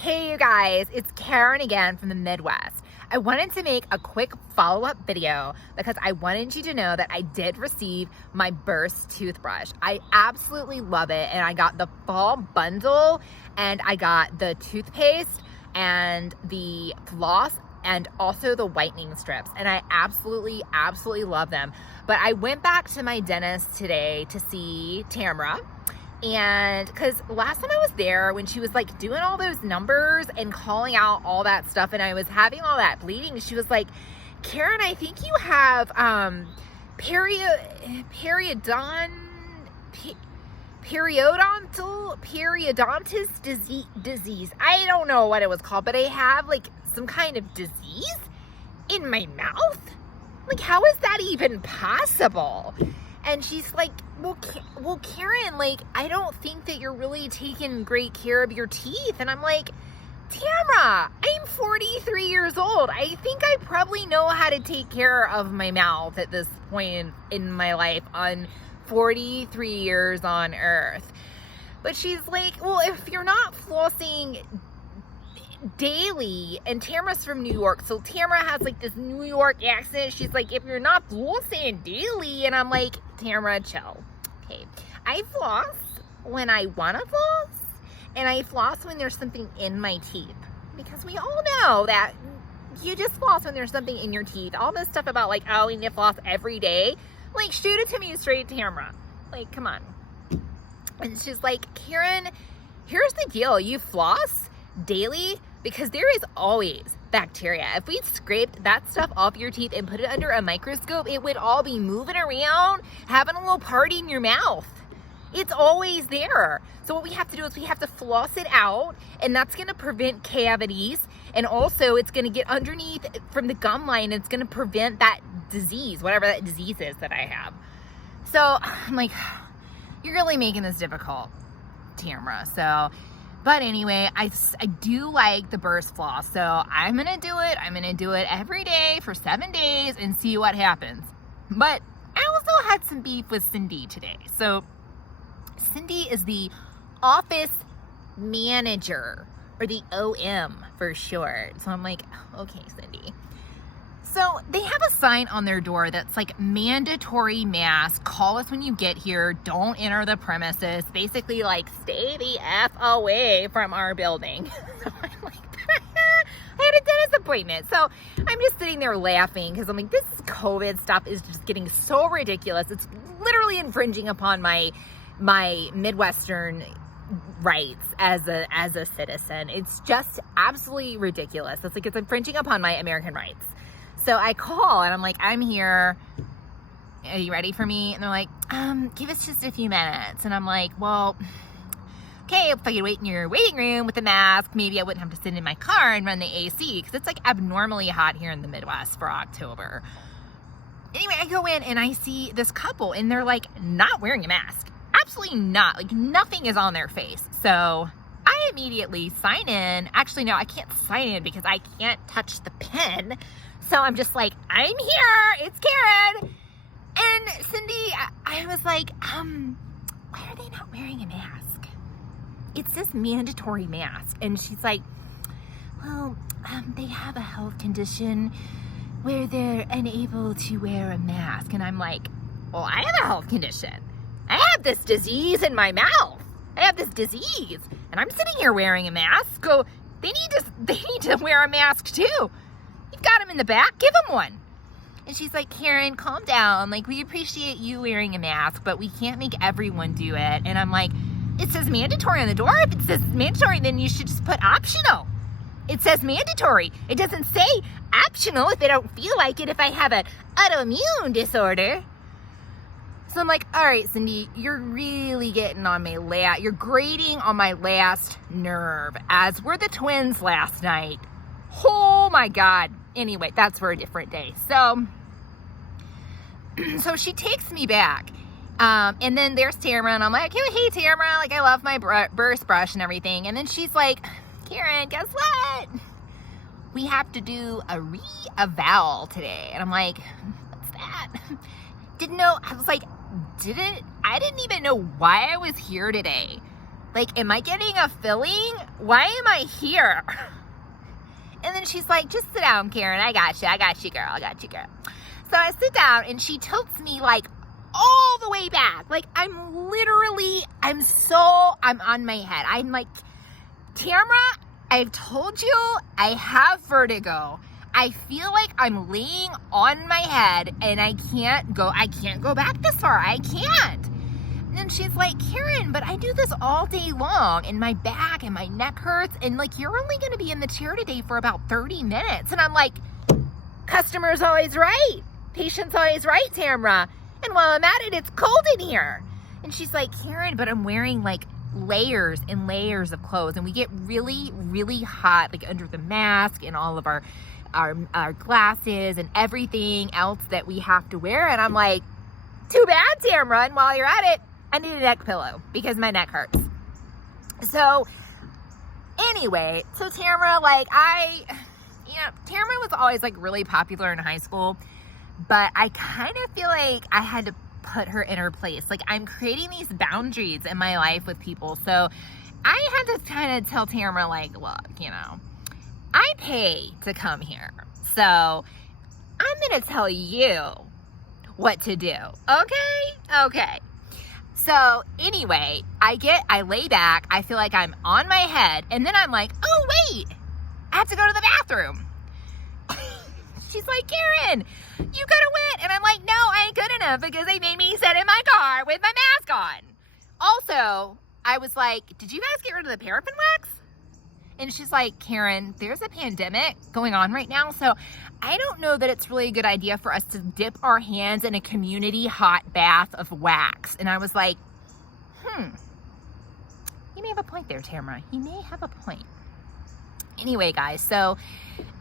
Hey you guys, it's Karen again from the Midwest. I wanted to make a quick follow-up video because I wanted you to know that I did receive my Burst toothbrush. I absolutely love it, and I got the fall bundle, and I got the toothpaste and the floss and also the whitening strips, and I absolutely love them. But I went back to my dentist today to see Tamara, and because last time I was there, when she was like doing all those numbers and calling out all that stuff and I was having all that bleeding, she was like, Karen, I think you have periodontist disease. I don't know what it was called, but I have like some kind of disease in my mouth. Like, how is that even possible? And she's like, well, Karen, like, I don't think that you're really taking great care of your teeth. And I'm like, Tamara, I'm 43 years old. I think I probably know how to take care of my mouth at this point in my life on 43 years on Earth. But she's like, well, if you're not flossing daily, and Tamara's from New York, so Tamara has like this New York accent. She's like, if you're not flossing daily, and I'm like, Tamara, chill. Okay, I floss when I want to floss, and I floss when there's something in my teeth, because we all know that you just floss when there's something in your teeth. All this stuff about like, oh, we need to floss every day, like, shoot it to me straight, Tamara. Like, come on. And she's like, Karen, here's the deal. You floss daily because there is always bacteria. If we scraped that stuff off your teeth and put it under a microscope, it would all be moving around, having a little party in your mouth. It's always there. So what we have to do is we have to floss it out, and that's going to prevent cavities, and also it's going to get underneath from the gum line, and it's going to prevent that disease, whatever that disease is that I have. So I'm like, you're really making this difficult, Tamara. So, but anyway, I do like the Burst floss, so I'm going to do it. I'm going to do it every day for 7 days and see what happens. But I also had some beef with Cindy today. So Cindy is the office manager, or the OM for short. So I'm like, okay, Cindy. So they have a sign on their door that's like, mandatory mask, call us when you get here, don't enter the premises, basically like, stay the F away from our building. So I'm like, I had a dentist appointment. So I'm just sitting there laughing because I'm like, this COVID stuff is just getting so ridiculous. It's literally infringing upon my Midwestern rights as a citizen. It's just absolutely ridiculous. It's like, it's infringing upon my American rights. So I call and I'm like, I'm here. Are you ready for me? And they're like, give us just a few minutes. And I'm like, well, okay, if I could wait in your waiting room with the mask, maybe I wouldn't have to sit in my car and run the AC, because it's like abnormally hot here in the Midwest for October. Anyway, I go in and I see this couple, and they're like not wearing a mask. Absolutely not. Like, nothing is on their face. So I immediately sign in. Actually, no, I can't sign in because I can't touch the pen. So I'm just like, I'm here, it's Karen. And Cindy, I was like, why are they not wearing a mask? It's this mandatory mask. And she's like, well, they have a health condition where they're unable to wear a mask. And I'm like, well, I have a health condition. I have this disease in my mouth. I have this disease. And I'm sitting here wearing a mask. So they need to wear a mask too. You've got them in the back, give them one. And she's like, Karen, calm down. Like, we appreciate you wearing a mask, but we can't make everyone do it. And I'm like, it says mandatory on the door. If it says mandatory, then you should just put optional. It says mandatory. It doesn't say optional if they don't feel like it, if I have an autoimmune disorder. So I'm like, all right, Cindy, you're really getting on my you're grating on my last nerve, as were the twins last night. Oh my God. Anyway, that's for a different day. So she takes me back. And then there's Tamara, and I'm like, hey, Tamara, like, I love my Burst brush and everything. And then she's like, Karen, guess what? We have to do a re-eval today. And I'm like, what's that? Didn't know. I was like, I didn't even know why I was here today. Like, am I getting a filling? Why am I here? And then she's like, just sit down, Karen. I got you, girl. So I sit down and she tilts me like all the way back. Like, I'm on my head. I'm like, Tamara, I've told you I have vertigo. I feel like I'm laying on my head and I can't go back this far. I can't. And she's like, Karen, but I do this all day long and my back and my neck hurts. And like, you're only going to be in the chair today for about 30 minutes. And I'm like, customer's always right. Patient's always right, Tamara. And while I'm at it, it's cold in here. And she's like, Karen, but I'm wearing like layers and layers of clothes. And we get really, really hot, like under the mask and all of our glasses and everything else that we have to wear. And I'm like, too bad, Tamara. And while you're at it, I need a neck pillow because my neck hurts. So anyway, so Tamara, like Tamara was always like really popular in high school, but I kind of feel like I had to put her in her place. Like, I'm creating these boundaries in my life with people. So I had to kind of tell Tamara, like, look, I pay to come here. So I'm going to tell you what to do. Okay. So anyway, I lay back. I feel like I'm on my head. And then I'm like, oh, wait, I have to go to the bathroom. She's like, Karen, you could have went. And I'm like, no, I ain't good enough because they made me sit in my car with my mask on. Also, I was like, did you guys get rid of the paraffin wax? And she's like, Karen, there's a pandemic going on right now. So I don't know that it's really a good idea for us to dip our hands in a community hot bath of wax. And I was like, you may have a point there, Tamara. You may have a point. Anyway, guys, so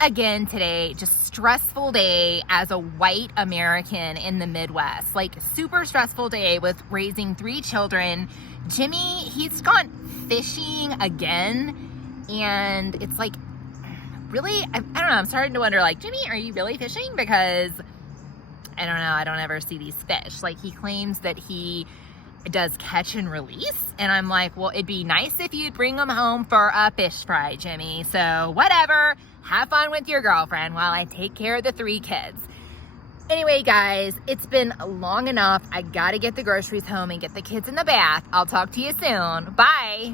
again, today, just stressful day as a white American in the Midwest. Like, super stressful day with raising 3 children. Jimmy, he's gone fishing again. And it's like, really, I don't know, I'm starting to wonder, like, Jimmy, are you really fishing? Because, I don't know, I don't ever see these fish. Like, he claims that he does catch and release. And I'm like, well, it'd be nice if you'd bring them home for a fish fry, Jimmy. So, whatever, have fun with your girlfriend while I take care of the 3 kids. Anyway, guys, it's been long enough. I gotta get the groceries home and get the kids in the bath. I'll talk to you soon. Bye.